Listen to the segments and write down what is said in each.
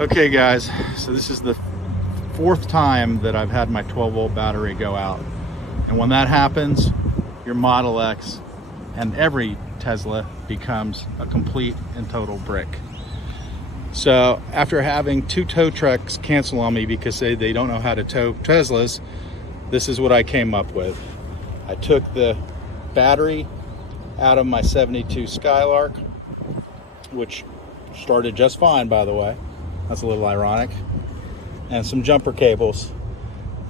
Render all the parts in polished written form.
Okay guys, so this is the fourth time that I've had my 12-volt battery go out. And when that happens, your Model X and every Tesla becomes a complete and total brick. So after having two tow trucks cancel on me because they don't know how to tow Teslas, this is what I came up with. I took the battery out of my 72 Skylark, which started just fine, by the way. That's a little ironic. And some jumper cables.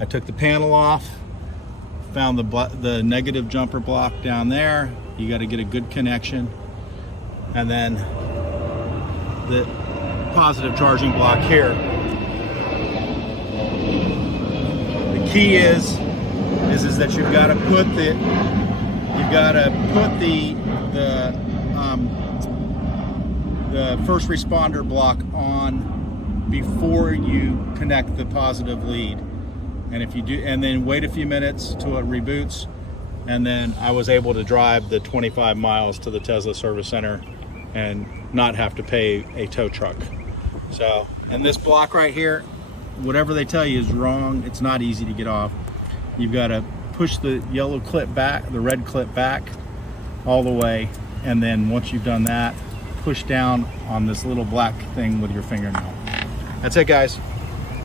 I took the panel off, found the negative jumper block down there. You got to get a good connection. And then the positive charging block here. The key is that you've got to put the first responder block on before you connect the positive lead. And if you do, and then wait a few minutes till it reboots, and then I was able to drive the 25 miles to the Tesla service center and not have to pay a tow truck. So, and this block right here, whatever they tell you is wrong. It's not easy to get off. You've got to push the yellow clip back, the red clip back all the way, and then once you've done that, push down on this little black thing with your fingernail. That's it, guys.